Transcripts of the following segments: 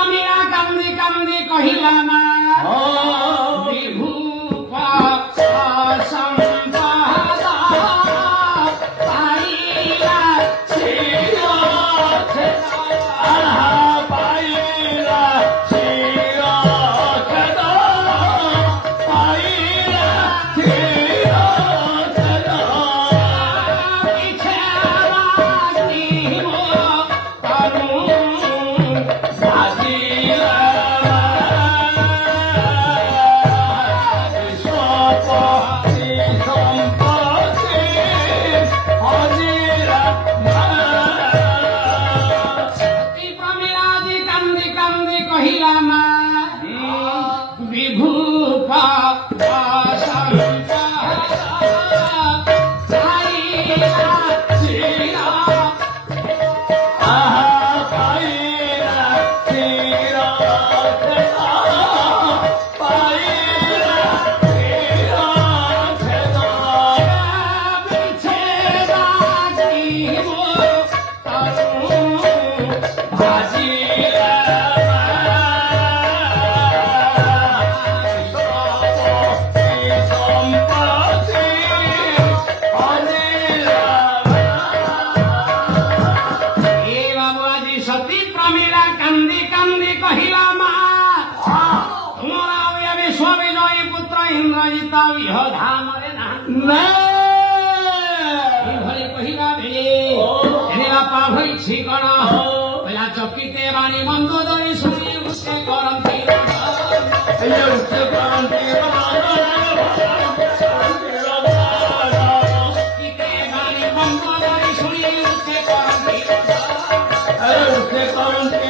प्रमीला कांदी कांदी कहिला मा विभू चकिते बाणी मंदोदरी सुनी उसके करंती उसके करंती चकिते बाणी मंदोदरी सुनी उसके करंती उसके करंती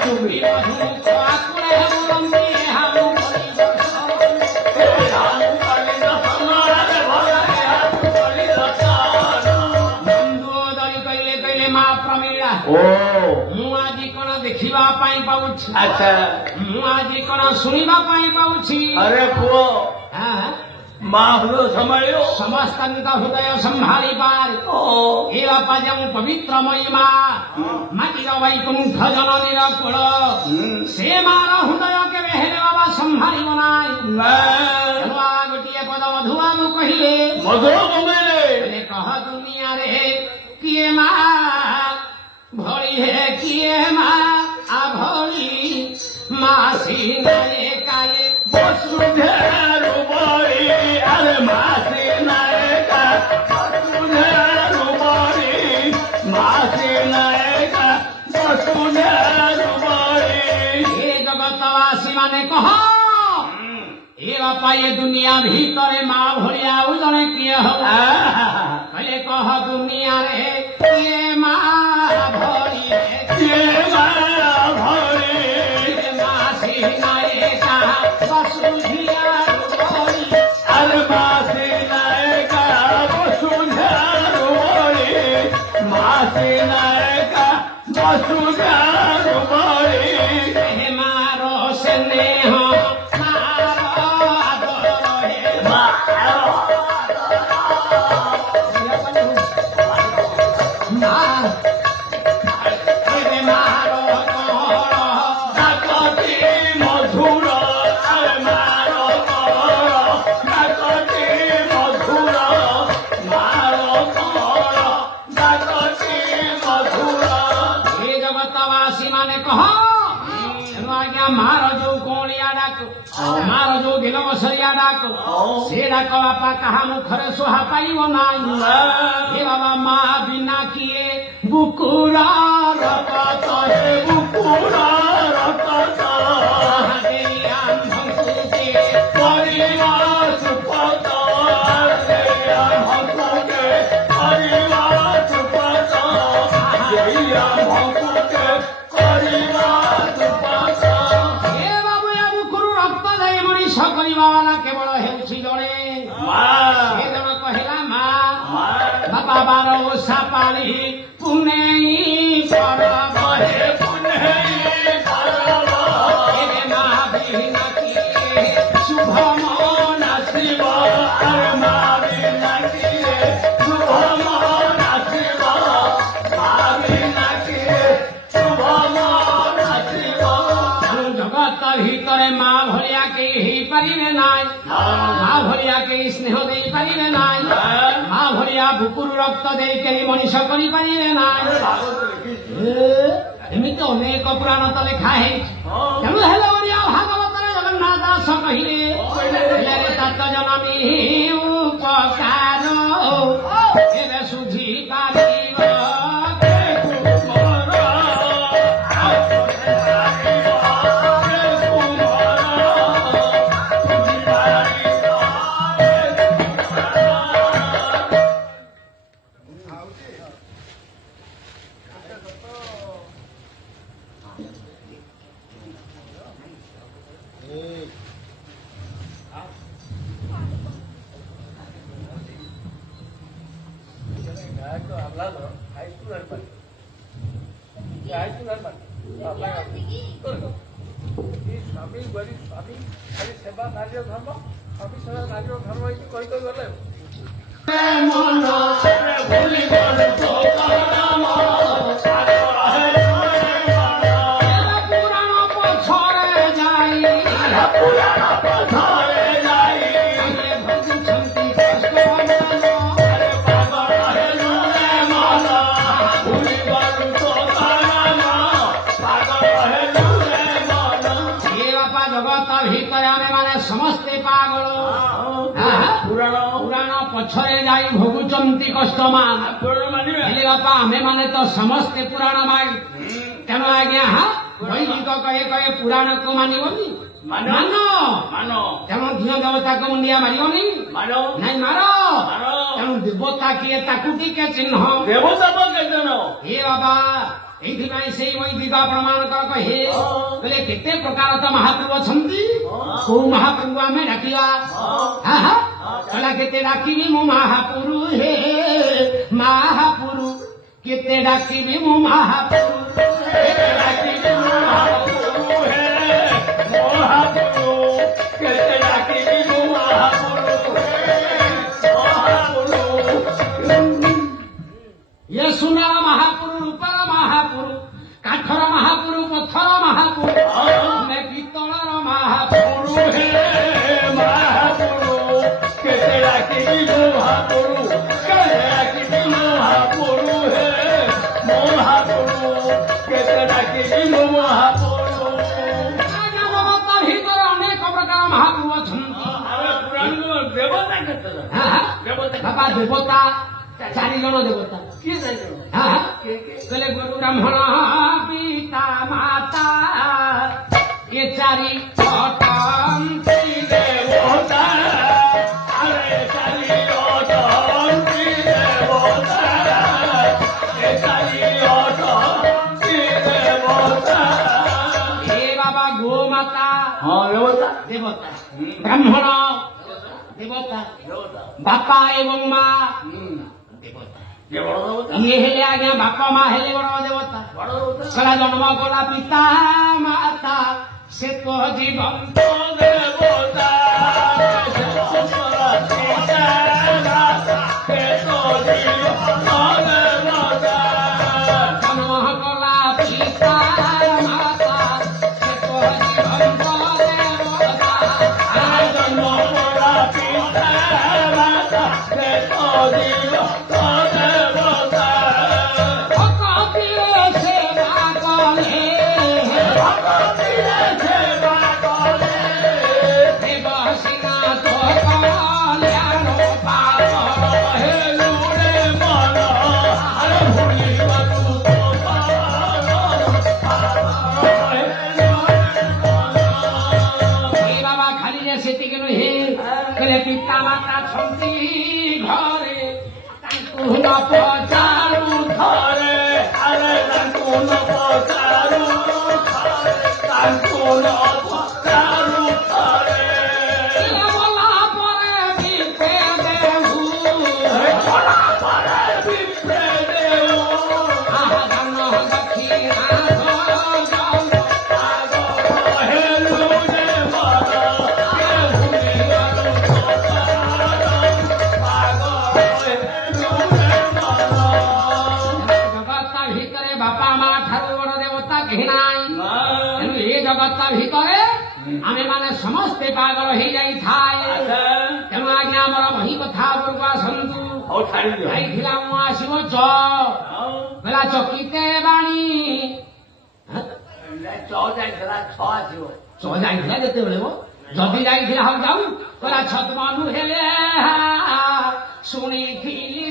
तुम्ही आकुरे बोलंती हम मुआजी कौन देखा पाऊँ अच्छा मुआजी कौन शुणा पाऊँ अरे पुओ माँ हृदय संभालो समस्त हृदय संभाली पार ए बापा जो पवित्र महिमा माटी वैकुंठ जननी कूल से मार हृदय के हेले बाबा संभाली बनाए गोटे पद मधुबाबू कहले मधु कह दुनिया रे किए माँ भोली है किए माँ भोली मासी नए काले वसुधेर बोली अरे मासी नए का वसुधेर बोली मासी नए का वसुधेर बोली ये जगतवासी माने कहो ये बापा ये दुनिया भीतर माँ भोलिया जड़े किए हो पहले कह दुनिया रे किए माँ भोली किए माँ भोली मासी नाये का वसुधिया बोली अरे मासी नाये का वसुधिया बोली मासी नाये का वसुधिया बोली मारो से नेह मारो जो दिल बसरिया डाक से डाक बापा कहा मुखरे सुहा पाइब नाई बाबा माँ बिना किए बुकुरा रकत बुकुरा रकत परिवार सुपत परिवार सुपत केवल जड़े जन कहला माँ बाबा बार ओषा पाली पुणे शुभ मन शिव शुभ मन शिव भलिया के स्नेह दे पारिबे नाई माँ भलिया बुकुरु रक्त दे केही मनीष करि पारिबे नाई एमिति अनेक पुराण तो लिखा है तेणु हेले ओडिया भागवत जगन्नाथ दास कहले तात जननी उपकार एबे सुझी पारिब स्वामी गरी स्वामी खाली सेवा नार्य धर्म स्वामी सेवा नार्य धर्म कही कही गले समस्ते पागल पुराण पछरे जाई भोगुचंती कष्टमान बापा आमे माने तो समस्ते पुराण माई तेणु आज्ञा वैदिक कहे कहे पुराण को मानिबनी मानो तेणु धियो देवता को मुंडिया मारिबनी नाई मार तेणु देवता किए ताकू टिके चिन्ह देवता तो केजन हे बाबा एइथिपाई सेई वैदिक प्रमाण कर कहे बोले केते प्रकार तो महाप्रभु अछंती को महाप्रभु आमे डाकिवा कला केते डाकिबी मु महापुरु हे महापुरु केते डाकिबी मु महापुरु केते डाकिबी मु महापुरु हे महापुरु केते डाकिबी मु महापुरु ये सुना महापुरु रूपर महापुरु काठर महापुरु पत्थर महापुरु मैं पितलर महापुरु हे महापुरु केते डाकिबी मु महापुरु केते डाकिबी मु महापुरु हे महापुरु केते डाकिबी मु महापुरु जगत भीतर अनेक प्रकार महापुरु अछंती देवता केते देवता बाबा देवता चारि जन देवता कहले गुरु ब्राह्मण पिता माता ये चारि अटंती देवता अरे चारि अटंती देवता ये चारि अटंती देवता हे बाबा गो माता देवता देवता ब्राह्मण देवता बापा एवं माँ ये हेले आज्ञा बापा माँ हेले बड़ देवता कला जन्म कला पिता माता से तो जीवन तो देवता जन्म कला पिता माता से तो जीवन तो देवता जन्म कला पिता माता से तो जीवन पिता माता छंती घरे तांकु न पचारू घरे अरे तांकु न पचारू घरे तांकु न पचारू घरे बोला परे बिपे देहु बोला परे बिपे देहु आहा धन दक्षिणा जगत भितर आमे माने समस्ते पागल हो जाई थाए ଆଜ୍ଞା ଆମର ବହି କଥା ଉପରକୁ ଆସନ୍ତୁ। ହଉ ଛାଡ଼ିଦିଅ। ଯାଇଥିଲା ମୁଁ ଆସିବ କହିଲା ଚକିତେ ବାଣୀ ଯାଇଥିଲା 6 ଆସିବ। ଯାଇଥିଲା ଯେତେବେଳେ ମୋ ଯଦି ଯାଇଥିଲା ହଉ ଯାଉ କହିଲା ଛଦ୍ମନୁ ହେଲେ ଶୁଣିଥିଲି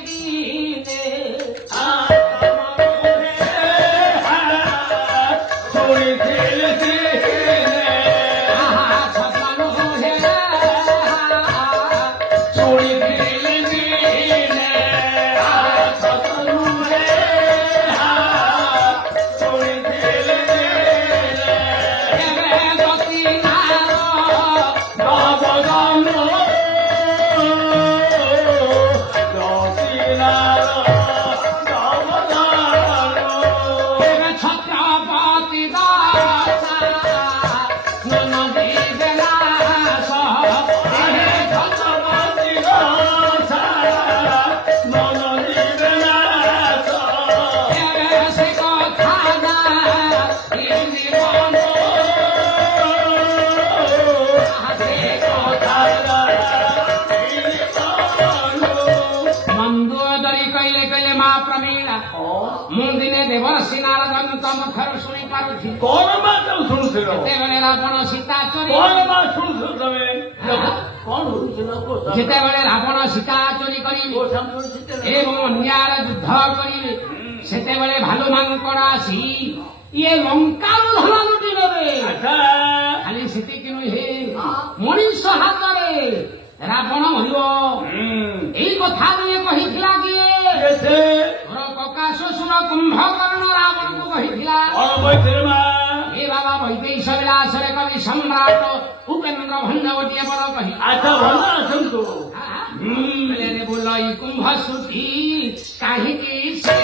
ମୁଖରୁ ଶୁଣି ପାରୁଛି କଣ ମା ତମେ ଶୁଣୁଥିଲ? ଯେତେବେଳେ ରାବଣ ସୀତା ଚୋରି କଣ ମା ଶୁଣୁଥିଲ ତମେ? କଣ ହଉଥିଲା? ଯେତେବେଳେ ରାବଣ ସୀତା ଚୋରି କରିବେ ଏବଂ ଅନ୍ୟାର ଯୁଦ୍ଧ କରିବେ ସେତେବେଳେ ଭାଲୁ ମାଙ୍କଡ ଆସି ଇଏ ଲଙ୍କାରୁ ଧନ ଲୁଟି ନେବେ। ଖାଲି ସେତିକି ନୁହେଁ ମଣିଷ ହାତରେ ରାବଣ ମରିବ। ଏଇ କଥା ଦିନେ କହିଥିଲା କିଏ? ତୋର କକା ଶ୍ୱଶୁର କୁମ୍ଭକର୍ଣ୍ଣ ରାବଣକୁ କହିଥିଲା। ଏ ବାବା ବୈଦେଶ ବିଳାସରେ କବି ସମ୍ରାଟ ଉପେନ୍ଦ୍ର ଭଞ୍ଜ ଗୋଟିଏ ବଡ କହି ବୋଲଇ କୁମ୍ଭ ଶ୍ରୁତି କାହିଁକି ସେ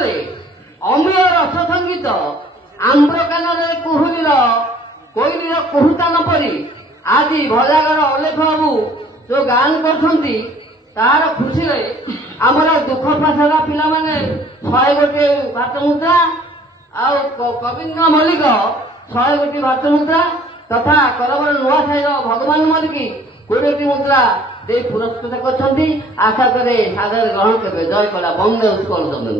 ଶୁଣିଲେ ଅମୀୟ ରସ ସଙ୍ଗୀତ ଆମ୍ର କାନରେ କୁହୁଲିର କୋଇଲିର କୁହୁତାନ ପରି ଆଜି ଭଜାଗର ଅଲେଖ ବାବୁ ଯୋଉ ଗାନ କରୁଛନ୍ତି ତାହାର ଖୁସିରେ ଆମର ଦୁଃଖ ପ୍ରସାଦ ପିଲାମାନେ 101 ଭାତ ମୁଦ୍ରା ଆଉ କବିନ୍ଦ୍ର ମଲ୍ଲିକ 101 ଭାତ ମୁଦ୍ରା ତଥା କଲବର ନୂଆ ସାହିର ଭଗବାନ ମଲ୍ଲିକ 20ଟି ମୁଦ୍ରା ଦେଇ ପୁରସ୍କୃତ କରିଛନ୍ତି। ଆଶା କରେ ସାଦର ଗ୍ରହଣ କେବେ ଜୟ କଲା ବନ୍ଦେ ଉତ୍କଳ ଜନନୀ।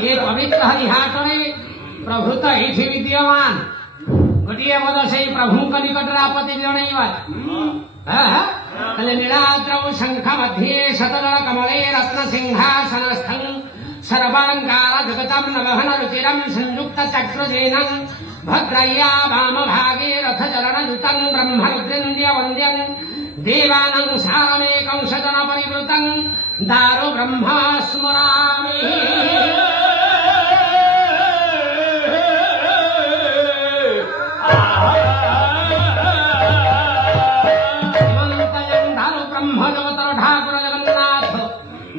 ये पवित्र हरिहाटने प्रभु तो ये विद्यमान गोटे पद से प्रभु निकट आपत्ति जन नीलाद्रौ शंख मध्ये शतदल कमले रत्न सिंहासनस्थं सर्वालंकार जगतम नवहन रुचिरम संयुक्त चक्रजेनं भद्रय्या वाम भागे रथ चरण युतं ब्रह्मरुद्रेन्द्र वन्द्यं देवानं सारमेकं सजन परिवृतं दारु ब्रह्मा स्मरामि।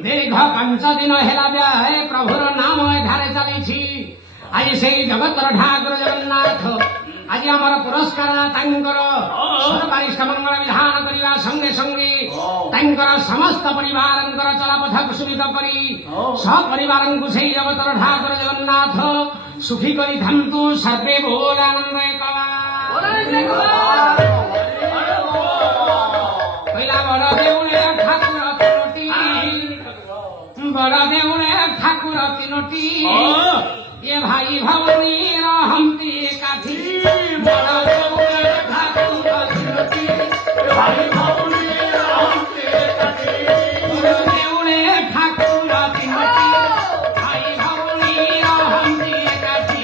दीर्घ 5 दिन है प्रभुर नाम एठारे चली आज से जगतर ठाकुर जगन्नाथ आज आमर पुरस्कार सरवरिष्ठ मंगल विधान करने संगे संगे समस्त परिवार चलापथ कुसुमित कर सपरिवार को से जगतर ठाकुर जगन्नाथ सुखी कर धामतु सर्वे बोल आनंद पहला बड़ देउले ठाकुर बड़ देउले ठाकुर तीनोटी ये भाई भौनी रहंती एकाठी बड़ देउले ठाकुर तीनोटी भाई भौनी रहंती एकाठी बड़ देउले ठाकुर तीनोटी भाई भौनी रहंती एकाठी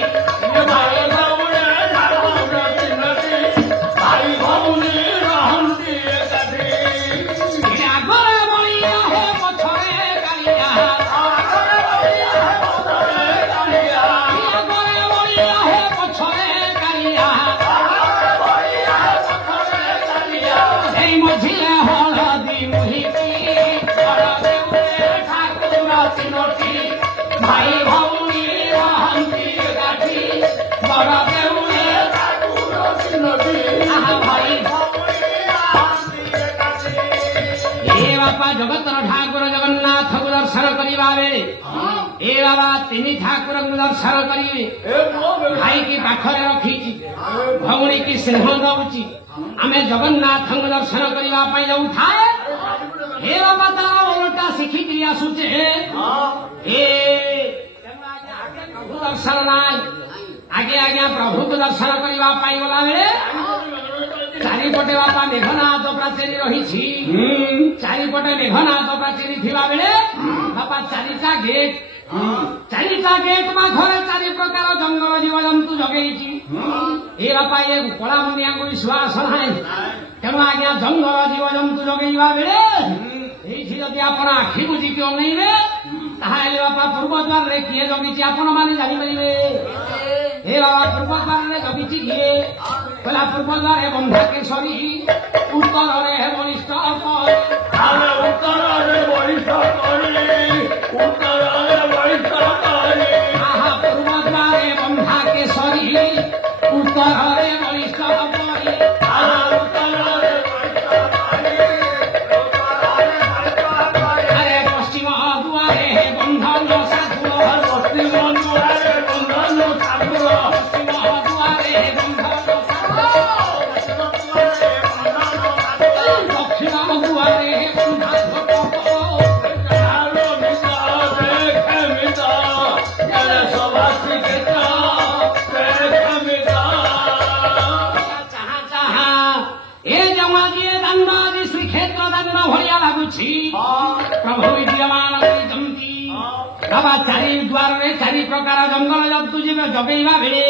भाई भौनी ठाकुर तीनोटी भाई भौनी रहंती एकाठी आगरे बलिया हे पछरे कालिया भाई भौनी रहंती एकाठी बड़ देउले ठाकुर तीनोटी भाई भौनी रहंती एकाठी। ए बापा जगतर ठाकुर जगन्नाथ को दर्शन करवा बेले ए बाबा 3 ठाकुर को दर्शन करिवे भाई की पाखरे रखी भौणी की स्नेह दउची आमे जगन्नाथ को दर्शन करवा पाई जाऊ थाए हे बाबा तारा ओलटा शिखी दिया सुचे ए प्रभु दर्शन नाय आगे आगे प्रभु को दर्शन करवा पाई गला बेले चारिपटे बापा मेघनाथ प्राचीरी रही चारिपटे मेघनाथ प्राचीरी थिबा बेले बापा चारिटा गेट पाखरे 4 प्रकार जंगल जीवजंतु जगेइची ए बापा ये कला मुनिया को विश्वास नाही तेणु आज्ञा जंगल जीवजंतु जगेइबा बेले एठी जदि आपण आखि बुझी के अनैबे ताहाले बापा पूर्व द्वार रे किए जगीची आपण माने जानि परिबे हे बाबा पूर्व द्वार रे जगीची किए कला पूर्व द्वार रे बंधा केशरी उत्तर रे वरिष्ठ करी आले उत्तर रे वरिष्ठ करी उत्तर रे वरिष्ठ करी आहा पूर्व द्वार रे बंधा केशरी उत्तर रे वरिष्ठ करी आहा उत्तर रे वरिष्ठ करी प्रभु विद्यमान बाबा 4 द्वार 4 प्रकार जंगल जंतु जीव जगेवा बेले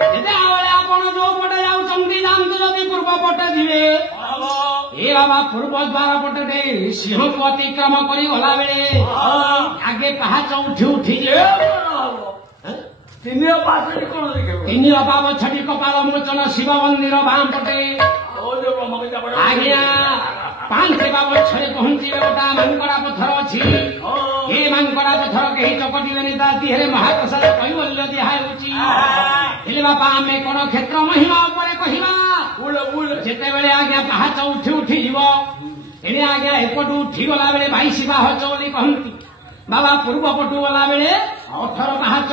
ଯେତେବେଳେ ଆପଣ ଯୋଉ ପଟେ ଯାଉଛନ୍ତି ଯାଆନ୍ତୁ ଯଦି ପୂର୍ବ ପଟେ ଯିବେ ଏ ବାବା ପୂର୍ବ ଦ୍ୱାର ପଟେ ଦେଇ ସିଂହକୁ ଅତିକ୍ରମ କରି ଗଲା ବେଳେ ଆଗେ ପାହାଚ ଉଠି ଉଠି ଯିବେ ତିନି ପାଶଟି କଣ ଦେଖିବ ତିନି ଅପାବ ଛଟି କପାଳ ମୋଚନ ଶିବ ମନ୍ଦିର ବାମ ପଟେ ଆଜ୍ଞା ପାଞ୍ଚ ବାବ ଛରେ ପହଞ୍ଚିବେ ଗୋଟା ମାଙ୍କଡା ପଥର ଅଛି ଏ ମାଙ୍କଡା ପଥର କେହି ଚକଟିବେନି ତା ଦେହରେ ମହାପ୍ରସାଦ କୈବଲ୍ୟ ଦିଆ ହେଉଛି ହେଲେ ବାପା ଆମେ କଣ କ୍ଷେତ୍ର ମହିମା ଉପରେ କହିବା ଯେତେବେଳେ ଆଜ୍ଞା ପାହାଚ ଉଠି ଉଠି ଯିବ ଏଣେ ଆଜ୍ଞା ଏପଟୁ ଉଠି ଗଲା ବେଳେ 22 ପାହାଚ ବୋଲି କହନ୍ତି ବାବା ପୂର୍ବ ପଟୁ ଗଲା ବେଳେ 18 ପାହାଚ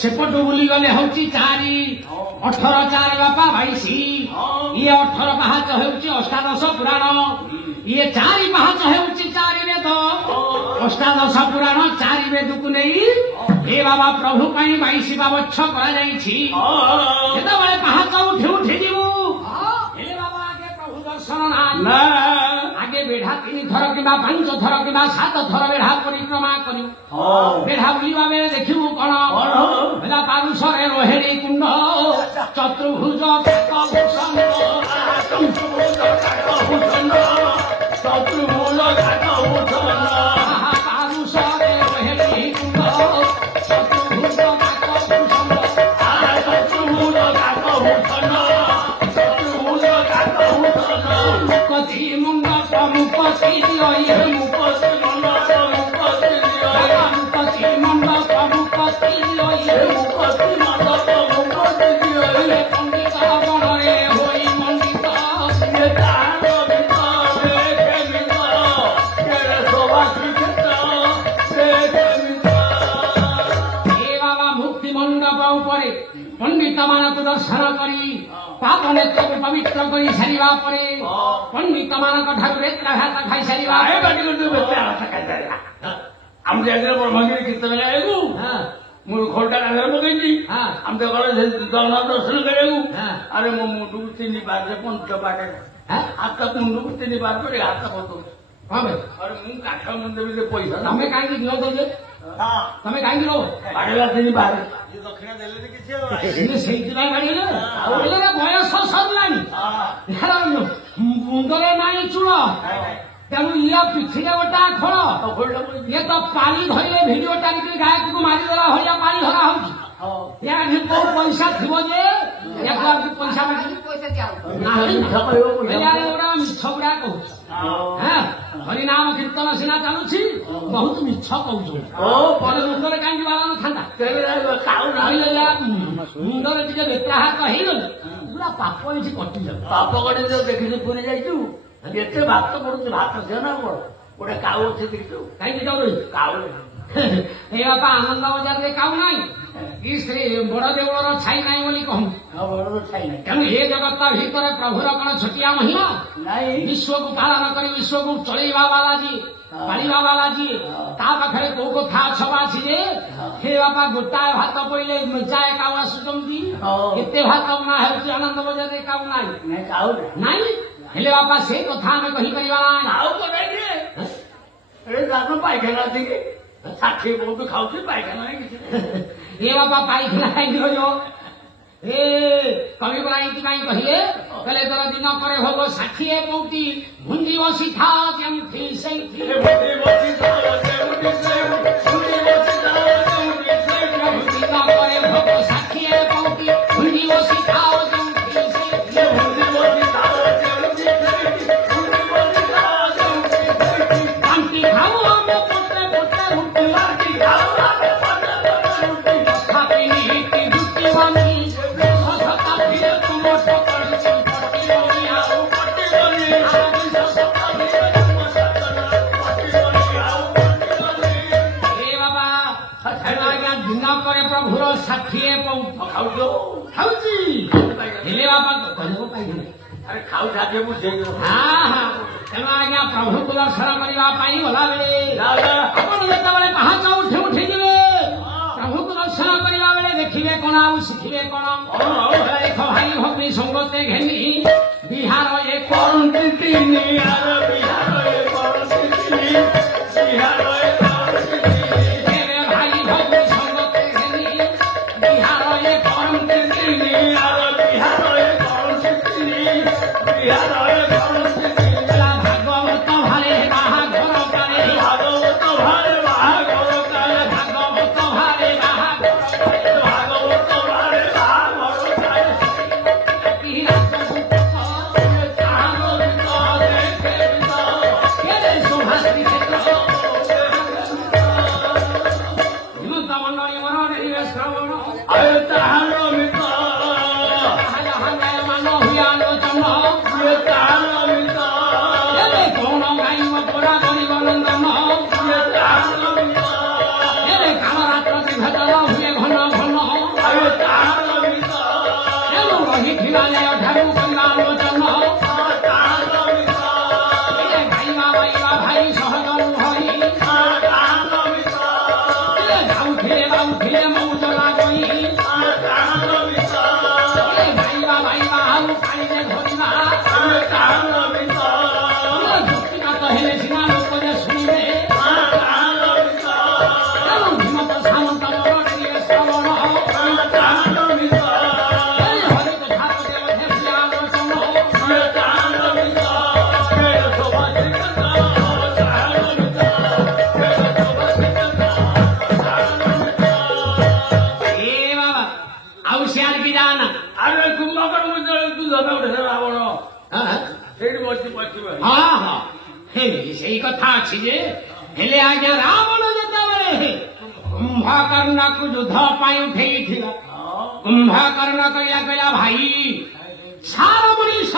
ସେପଟୁ ବୁଲିଗଲେ ହଉଛି 4 18 4 ବାପା 22 ଇଏ 18 ପାହାଚ ହେଉଛି ଅଷ୍ଟାଦଶ ପୁରାଣ ଇଏ 4 ପାହାଚ ହେଉଛି 4 ବେଦ ଅଷ୍ଟାଦଶ ପୁରାଣ 4 ବେଦକୁ ନେଇ ଏ ବାବା ପ୍ରଭୁ ପାଇଁ 22 ପାବଚ୍ଛ କରାଯାଇଛି ଯେତେବେଳେ ପାହାଚ ଉଠି ଉଠି ଯିବୁ ହେଲେ ବାବା ଆଗେ ପ୍ରଭୁ ଦର୍ଶନ ନା ଆଗେ ବେଢା 3 ଥର କିମ୍ବା 5 ଥର କିମ୍ବା 7 ଥର ବେଢା ପରିକ୍ରମା କରିବୁ ବେଢା ବୁଲିବା ବେଳେ ଦେଖିବୁ କଣ ହେଲା ପାରୁଷରେ ରୋହିଣୀ କୁଣ୍ଡ ଚତୁର୍ଭୁଜ ପାରୁଷରେ ରୋହିଣୀ କୁଣ୍ଡ ଚତୁର୍ଭୁଜ ମୁପତି ମଣ୍ଡପ ମୁପତି ମୁପତି ମଣ୍ଡପ ମୁପତି ମଣ୍ଡପ ମୁପତି ପଣ୍ଡିତ ବଣରେ ହୋଇ ମଣ୍ଡିତ ଏ ବାବା ମୁକ୍ତି ମଣ୍ଡପ ଉପରେ ପଣ୍ଡିତ ମାନଙ୍କୁ ଦର୍ଶନ କରି ପାପ ନେତ୍ରକୁ ପବିତ୍ର କରି ସାରିବା ପରେ ପଣ୍ଡିତ ମାନଙ୍କ ଠାରୁ ବେତ୍ରାଘାତ ଖାଇସାରିବା ଆମ ଜାଗାରେ ବ୍ରହ୍ମଗିରି କୀର୍ତ୍ତନ ଗାଇବାକୁ ମୁଁ ଖୋଲଟା କାଗଜ ପକେଇଛି ଆମେ ତ ଗଲେ ଜଗନ୍ନାଥ ଦର୍ଶନ କରିବାକୁ ଆରେ ମୋ ମୁଣ୍ଡକୁ 3 ବାରରେ 5 ବାଟ ହାତ ମୁଣ୍ଡକୁ 3 ବାର କରି ହାତ ପକଉଛି ଆରେ ମୁଁ କାଠ ମୁଁ ଦେବି ଯେ ପଇସା ତମେ କାହିଁକି ଦିଅ ଦେବେ ତମେ କାହିଁକି ରହ ବାଡେଇବା 3 ବାର ଦକ୍ଷିଣା ଦେଲେନି କିଛି ସେଇଥିପାଇଁ ବାଡିଲେ ଆଉ ବୟସ ସରିଲାଣି ମୁଣ୍ଡରେ ନାହିଁ ଚୂଳ ତେଣୁ ଇଏ ପିଠିରେ ଗୋଟା ଖୋଳ ଇଏ ତ ପାଳି ଧରିଲେ ଭିଡିଓ ଟାଣିକି ଗାୟକକୁ ମାରିଦେଲା ଭଳିଆ ପାଳି ଧରା ହଉଛି କୋଉ ପଇସା ଥିବ ଯେ ପଇସା ମିଛ ଗୁଡା କହୁଛ ହରିନାମ କୀର୍ତ୍ତନ ସିନା ଚାଲୁଛି ବହୁତ ମିଛ କହୁଛନ୍ତି ମୁଣ୍ଡରେ କାହିଁକି ବାଳ ନଥାନ୍ତା ମୁଣ୍ଡରେ ଟିକେ ବେତ୍ରାଘାତ ହେଇଗଲେ ପୁରା ପାପ ଏଠି କଟିଯାଉ ପାପ କଟି ଦେଖିଛୁ ପୁରୀ ଯାଇଛୁ ଏତେ ଭାତ ପଡୁଛି ଭାତ ଝିଅ ନା କଣ ଗୋଟେ କାଉ ଅଛି ଦେଖିଛୁ କାହିଁକି ଯାଉ କାଉ ଏ ବାପା ଆନନ୍ଦ ବଜାରରେ କାଉ ନାହିଁ କି ଶ୍ରୀ ବଡ ଦେଉଳର ଛାଇ ନାହିଁ ବୋଲି କହନ୍ତି ତେଣୁ ଏ ଜଗତ ଭିତରେ ପ୍ରଭୁର କଣ ଛୋଟିଆ ମହିମା ବିଶ୍ୱକୁ ପାଳନ କରି ବିଶ୍ୱକୁ ଚଳେଇବା ବାଲା ଯିଏ ପାଳିବା ବାଲା ଯିଏ ତା ପାଖରେ କୋଉ କଥା ଛବା ଅଛି ଯେ ହେ ବାପା ଗୋଟାଏ ଭାତ ପଇଲେ ମେଞ୍ଚାଏ କାଉ ଆସୁଛନ୍ତି କେତେ ଭାତ ବନା ହେଉଛି ଆନନ୍ଦ ବଜାରରେ କାଉ ନାହିଁ ନାଇଁ ହେଲେ ବାପା ସେ କଥା ଆମେ କହିପାରିବା ନାହିଁ ପାଇଖାନା ଅଛି କି 60 ବହୁତ ଖାଉଛି ପାଇଖାନା କିଛି ଏ ବାପା ପାଇଖାନା କାହିଁକି ରହିବ ଏ କବିଗୁରା ଏଇଥିପାଇଁ କହିଲେ କହିଲେ ତୋର ଦିନ ପରେ ଭୋଗ 60 କୋଉଠି ଭୁଞ୍ଜି ବସିଥା ଯେମିତି ସେଇଠି ଦିନ ପରେ ଭୋଗ 60 କୋଉଠି ଭୁଞ୍ଜି ବସିଥା ଯେମିତି ସେଇଠି ବାଣ୍ଟି ଖାଉ ଆମେ ପଟେ ପଟେ ରୁଟି ବାଣ୍ଟି ଖାଉ ତଥାପି ନିତି ରୁଟି ବାନି ପ୍ରଭୁର 60 ଖାଉଛି ହେଲେ ବାପା ଖାଉ ଖାଦ୍ୟ ବୁଝେଇ ତେଣୁ ଆଜ୍ଞା ପ୍ରଭୁକୁ ଦର୍ଶନ କରିବା ପାଇଁ ଗଲାବେଳେ ଆପଣ ଯେତେବେଳେ ପାହାଚ ଉଠି ଉଠି ଯିବେ ପ୍ରଭୁକୁ ଦର୍ଶନ କରିବା ବେଳେ ଦେଖିବେ କଣ ଆଉ ଶିଖିବେ କଣ ଦେଖ ଭାଇ ଭଗ୍ନୀ ସଙ୍ଗତେ ଘେନି ବିହାର ଏ କରନ୍ତି ଭାଇ ଭଗ୍ନୀ ସଙ୍ଗତେ ଘେନି ବିହାର ଏ କରନ୍ତି ହିମାଳୟ ଠାରୁ ଗଙ୍ଗାଲୋଚନ ଗାଇବା ବାଇବା ଭାଇ ସହଜ ନୁହଁ ଯାଉଥିଲେ ମଉଜ ଲାଗଇ ଗାଇବା ବାଇବା ଆଉ କାଳିରେ ଧରିବା ଯୁକ୍ତିଗତ ହେଲେ ସିନା ଲୋକ ଯେ ଶୁଣିବେ ହିମତ ସାମନ୍ତ ବରଣୀୟ ଶ୍ରବଣ ସେଇ କଥା ଅଛି ଯେ ହେଲେ ଆଜ୍ଞା ରାବଣ ଯେତେବେଳେ କୁମ୍ଭକର୍ଣ୍ଣକୁ ଯୁଦ୍ଧ ପାଇଁ ଉଠେଇଥିଲା କୁମ୍ଭକର୍ଣ୍ଣ କହିଲା ଭାଇ ସାର ମଣିଷ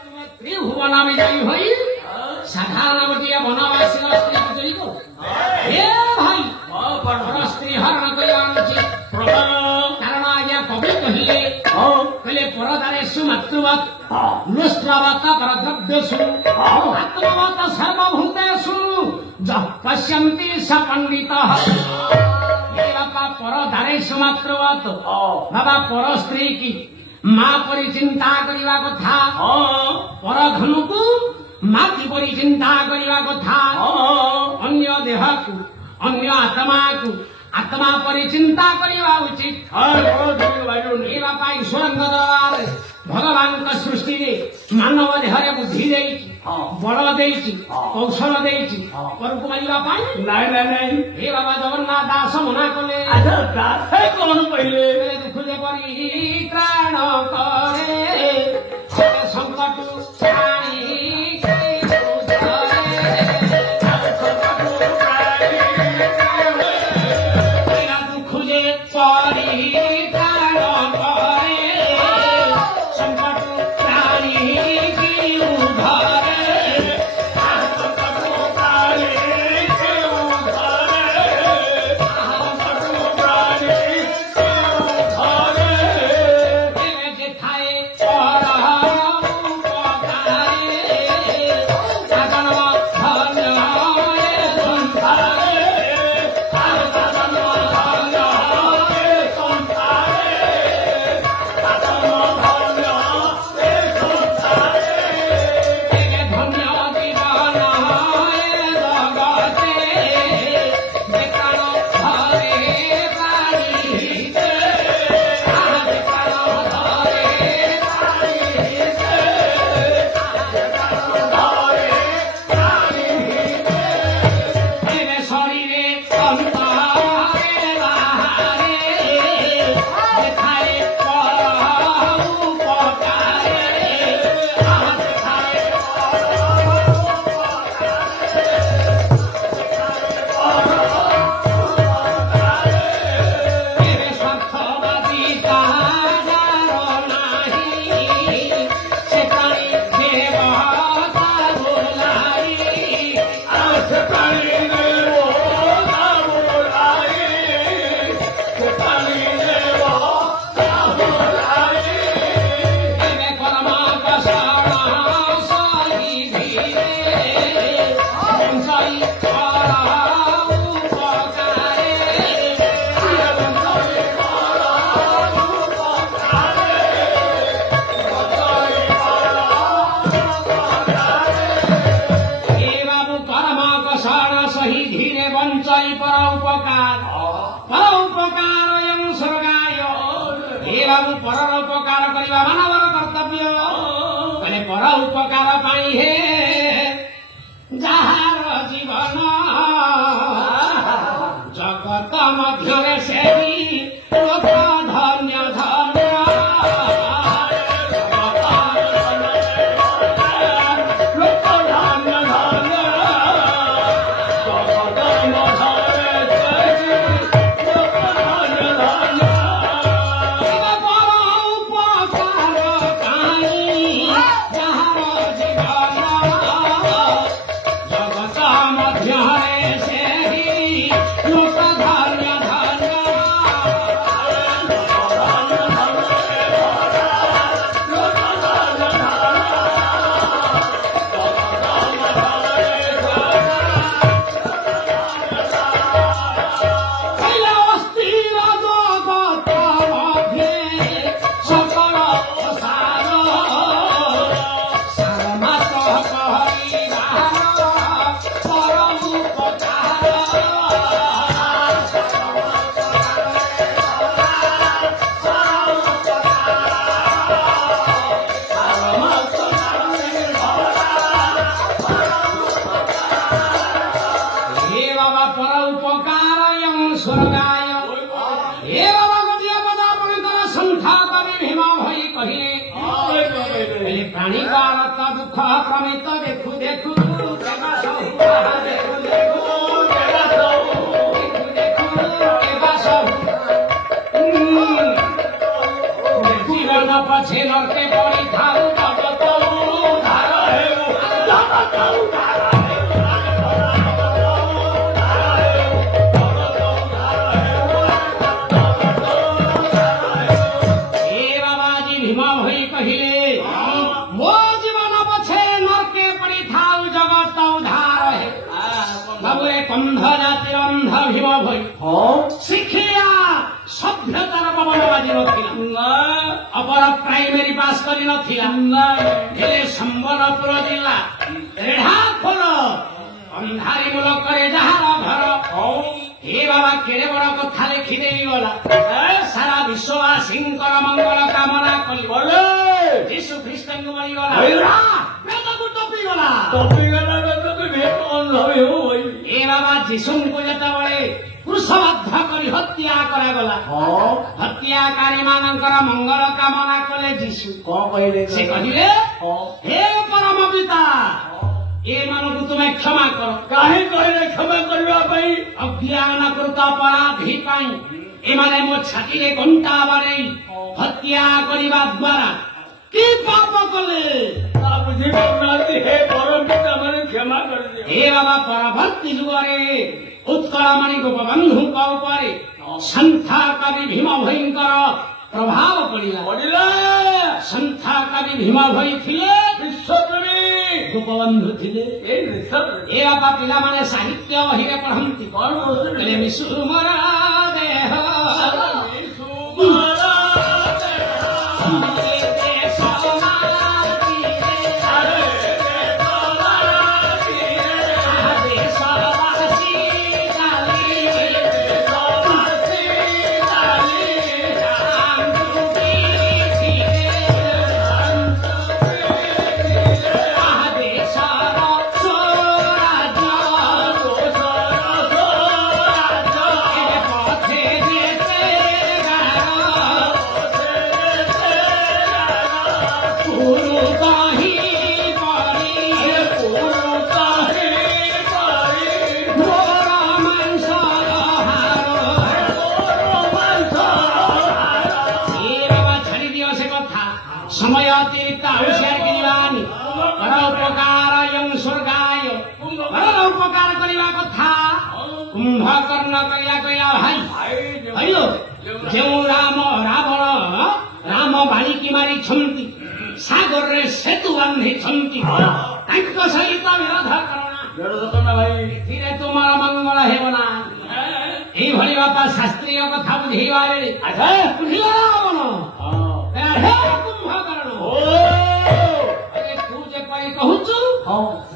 ତୁମେ ତ୍ରିଭୁବନ ବିଜୟୀ ହୋଇ ସାଧାରଣ ଗୋଟିଏ ବନବାସୀର ସ୍ତ୍ରୀକୁ ଚୋରି କର ହେ ଭାଇ ସ୍ତ୍ରୀ ହରଣ କରିବା ଉଚିତ କାରଣ ଆଜ୍ଞା କବି କହିଲେ ପରଦାରେ ସୁମାତୃବତ୍ ନୃଷ୍ଟ୍ରବତ ପରଦ୍ରବ୍ୟସୁ ଆତ୍ମବତ ସର୍ବଭୂତେଷୁ ଯଃ ପଶ୍ୟନ୍ତି ସ ପଣ୍ଡିତଃ ବାପା ପରଦାରେ ସୁମାତୃବତ୍ ବାବା ପର ସ୍ତ୍ରୀ କି ମା ପରି ଚିନ୍ତା କରିବା କଥା ପରଧନକୁ ମାଟି ପରି ଚିନ୍ତା କରିବା କଥା ଅନ୍ୟ ଦେହକୁ ଅନ୍ୟ ଆତ୍ମାକୁ ଆତ୍ମା ପରି ଚିନ୍ତା କରିବା ଉଚିତ ବାପା ଈଶ୍ୱରଙ୍କ ଦରବାରରେ ଭଗବାନଙ୍କ ସୃଷ୍ଟିରେ ମାନବ ଦେହରେ ବୁଦ୍ଧି ଦେଇଛି ବଳ ଦେଇଛି କୌଶଳ ଦେଇଛି ପରକୁ ମାରିବା ପାଇଁ ନାଇଁ ଏ ବାବା ଜଗନ୍ନାଥ ଦାସ ମନା କଲେ ଦାସ କଣ କହିଲେ ଦୁଃଖ ଯେପରି ତ୍ରାଣ କରେ ସଙ୍କଟ ପରର ଉପକାର କରିବା ମାନବର କର୍ତ୍ତବ୍ୟ ପର ଉପକାର ପାଇଁ ହେ ଯାହାର ଜୀବନ ଜଗତ ମଧ୍ୟରେ ସେହି ଲୋକ ଧନ୍ୟ ଧନ୍ୟ ଲୋକ ଧନ୍ୟ ଧନ୍ୟ ଜଗତ ମଧ୍ୟରେ ସେହି ଲୋକ ଧନ୍ୟ ଧନ୍ୟ ଜାଣିବାର ତ ଦୁଃଖ ପ୍ରମିତ ଦେଖୁ ଦେଖୁ କେବା ସବୁ ଦେଖୁ ଦେଖୁ କେବା ସବୁ ଦେଖୁ ଦେଖୁ କେବା ସବୁ ଜୀବନ ପଛେ ନର୍କେ ପଡ଼ିଥାଉ ଜଗତ ଉଦ୍ଧାର ହେଉ ଜଗତ ଉଦ୍ଧାର কন্ধ জাতির অন্ধ ভীম ভই শিখিয়া সভ্যতার পবন বাজি নথিলা অপর প্রাইমেরি পাস করে নথিলা হেলে সম্বলপুর জিলা রেঢ়া খোল ଅନ୍ଧାରି ମୁଲକରେ ଯାହାର ଘର ହେ ବାବା କେଡ଼େ ବଡ଼ କଥା ଲେଖିଦେଇ ଗଲା ସାରା ବିଶ୍ୱବାସୀଙ୍କର ମଙ୍ଗଳ କାମନା କଲି ବୋଲେ ଯୀଶୁ ଖ୍ରୀଷ୍ଟଙ୍କୁ ମରିଗଲା ବେଦକୁ ଟପିଗଲା ଏ ବାବା ଯୀଶୁଙ୍କୁ ଯେତେବେଳେ କୃଷବଦ୍ଧ କରି ହତ୍ୟା କରାଗଲା ହତ୍ୟାକାରୀ ମାନଙ୍କର ମଙ୍ଗଳ କାମନା କଲେ ଯୀଶୁ କଣ କହିଲେ ସେ କହିଲେ ହେ ପରମ ପିତା ଏମାନଙ୍କୁ ତୁମେ କ୍ଷମା କର କାହିଁ କହିଲେ କ୍ଷମା କରିବା ପାଇଁ ଅଜ୍ଞାନକୃତ ଅପରାଧୀ ପାଇଁ ଏମାନେ ମୋ ଛାତିରେ କଣ୍ଟା ବାଡ଼େଇ ହତ୍ୟା କରିବା ଦ୍ୱାରା କି ପାପ କଲେ ବୁଝିପାରୁନାହାନ୍ତି ହେ ପରମ ପିତା ମାନେ କ୍ଷମା କରିଦିଅ ହେ ବାବା ପରବର୍ତ୍ତୀ ଯୁଗରେ ଉତ୍କଳମଣି ଗୋପବନ୍ଧୁଙ୍କ ଉପରେ ସନ୍ଥ କବି ଭୀମ ଭୋଇଙ୍କର ପ୍ରଭାବ ପଡ଼ିଲା ସନ୍ଥ କବି ଭୀମ ଭୋଇ ଥିଲେ ବିଶ୍ୱକବି ଗୋପବନ୍ଧୁ ଥିଲେ ଏ ବାପା ପିଲାମାନେ ସାହିତ୍ୟ ବହିରେ ପଢ଼ନ୍ତି କଣ କହୁଥିଲେ ମିଶୁମର ଦେହ समय अतिरिक्त होशियार की जीवानी परोपकार स्वर्गाय परोपकार करने कथा कुंभकर्ण कहला भाई भाइयो जो राम रावण राम बालिकी मारी सागर रे सेतु बांधी सहित विरोध करना भाई धीरे तुम्हारा मंगल हेबना यही बापा शास्त्रीय कथा बुझेवा बुझिला रावण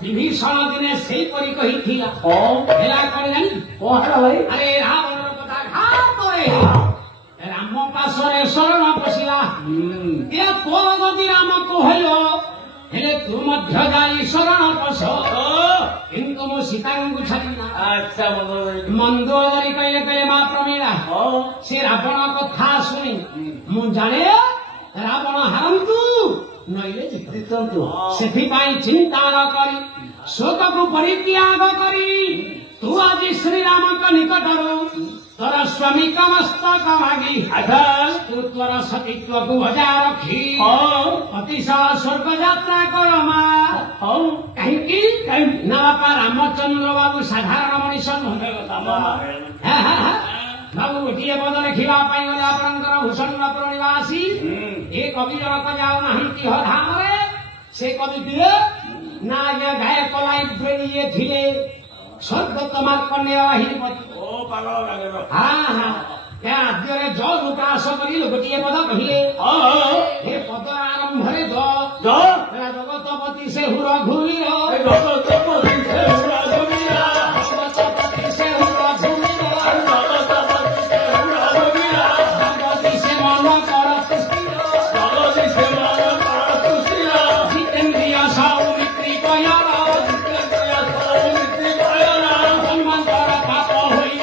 विभीषण दिने से कही अरे रावण कथा घात राम पाशरे शरण पशिला तोर गति राम कहल हेले तू मध्य जाई शरण पश किंतु मो सीता को छाड़िना अच्छा मंदोदरी कहले कहले मां प्रमीला से रावण कथा सुनी मु जाने रावण हारंतु नईले जितंतु सेथिपाई चिंता न करी शोक को परित्याग करी तू आज श्री राम का निकटरू तोर स्वामी का मस्तक मागी तू तोर सतीत्व को बजा रखी अतिशय स्वर्ग यात्रा कर मां कहीं ना बापा रामचंद्र बाबू साधारण मनीष बाबू गोटे पद लिखा गले आपंकर भूषणपुर निवासी ए कवि जनक जाऊना धाम से कवि थे ना आज्ञा गायक लाइब्रेरी थे स्वर्गत मार्कंडेय वाहिनीपति हाँ हाँ राज्य जज उपास कर गोटे पद कहले हे पद आरंभ जगतपति से हुर घूमीर जगतपति से हुर घूमीर जगतपति से हुर घूमीर जगति से मन कर जगति से मन कर जितेन्द्रिय सौमित्री कयर हनुमंतर पाप होई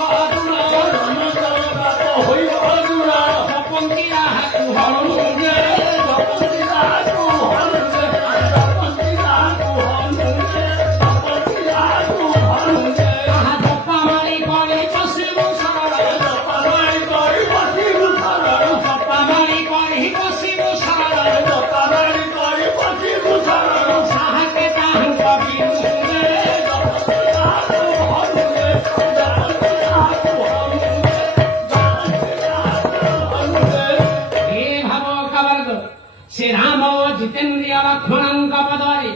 ସେ ରାମ ଜିତେନ୍ଦ୍ରିୟ ଲକ୍ଷ୍ମଣଙ୍କ ପଦରେ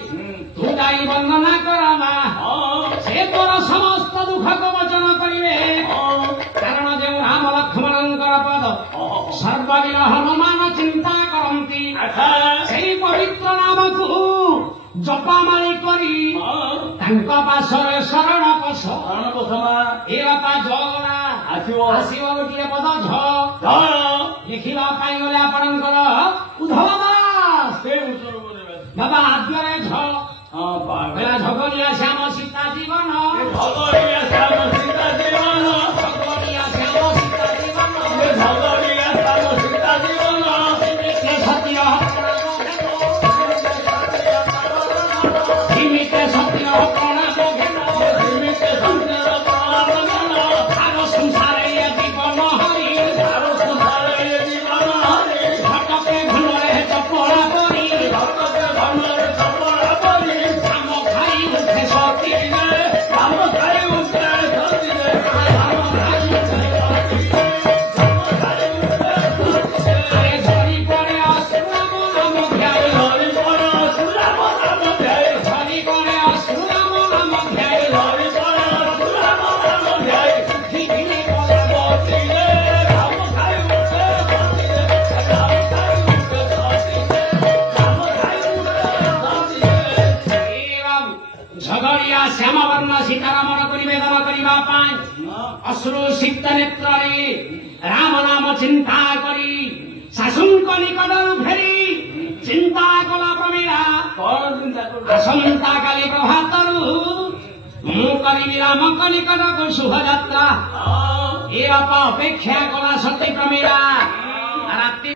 ତୁ ଯାଇ ବର୍ଣ୍ଣନା କରବା ସେ ତୋର ସମସ୍ତ ଦୁଃଖକୁ ବଚନ କରିବେ କାରଣ ଯେଉଁ ରାମ ଲକ୍ଷ୍ମଣଙ୍କର ପଦ ସର୍ବଦିନ ହନୁମାନ ଚିନ୍ତା କରନ୍ତି ସେଇ ପବିତ୍ର ନାମକୁ ଜପାମାଳି କରି ତାଙ୍କ ପାଶରେ ଶରଣ ପଶ ଏ ବାପା ଜଗଲା ଆସିବ ଗୋଟିଏ ପଦ ଝ ଲେଖିବା ପାଇଁ ଗଲେ ଆପଣଙ୍କର ଉଦ୍ଧବ ଦାସ ବାବା ଆଦ୍ୟରେ ଝ ଝଗଡ଼ିଆ ଶ୍ୟାମ ସୀତା ଜୀବନ ଝଗଡ଼ିଆ ଶ୍ୟାମ ସୀତା ଜୀବନ ଝଗଡ଼ିଆ ଶ୍ୟାମ ସୀତା ଜୀବନ ଝଗଡ଼ିଆ ଶ୍ୟାମ ସୀତା ଜୀବନ ସତ୍ୟ ସୀମିତ ସତ୍ୟ ପ୍ରଣାମ ଘେନ ସୀମିତ ସତ୍ୟର ପ୍ରଣାମ ଘେନ ଭାର ସଂସାରେ ଜୀବନ ହରି ଭାର ସଂସାରେ ଜୀବନ ହରି ଘଟକେ ଘନରେ ଚପଳା ପରି ଘଟକେ ଘନରେ ଚପଳା ପରି ଆମ ଖାଇ ଉଠେ ସତୀରେ ଆମ ଖାଇ ଉଠେ ସତୀରେ ଆମ ଖାଇ ଉଠେ ସତୀରେ ଝରି ପଡ଼େ ଅସୁରାମ ନାମ ଧ୍ୟାୟ ଝରି ପଡ଼େ ଅସୁରାମ ନାମ ଧ୍ୟାୟ ଝରି ପଡ଼େ ଅସୁରାମ ନାମ ଧ୍ୟାୟ ଝରି ପଡ଼େ ଅସୁରାମ ନାମ ଧ୍ୟାୟ ଠିକିଲେ ପଦେ ବସିଲେ ଆମ ଖାଇ ଉଠେ ସତୀରେ ଆମ ଖାଇ ଉଠେ ସତୀରେ ଆମ ଖାଇ ଉଠେ ସତୀରେ ଝଗଡ଼ିଆ ଶ୍ୟାମବର୍ଣ୍ଣ ସୀତାରାମକୁ ନିବେଦନ କରିବା ପାଇଁ ଅଶ୍ରୁ ସିକ୍ତ ନେତ୍ରରେ ରାମ ନାମ ଚିନ୍ତା କରି ଶାଶୁଙ୍କ ନିକଟରୁ ଫେରି ଚିନ୍ତା କଲା ପ୍ରମୀଳା ଆସନ୍ତା କାଲି ପ୍ରଭାତରୁ ମୁଁ କରିବି ରାମଙ୍କ ନିକଟକୁ ଶୁଭଯାତ୍ରା ଏ ବାପା ଅପେକ୍ଷା କଲା ସତୀ ପ୍ରମୀଳା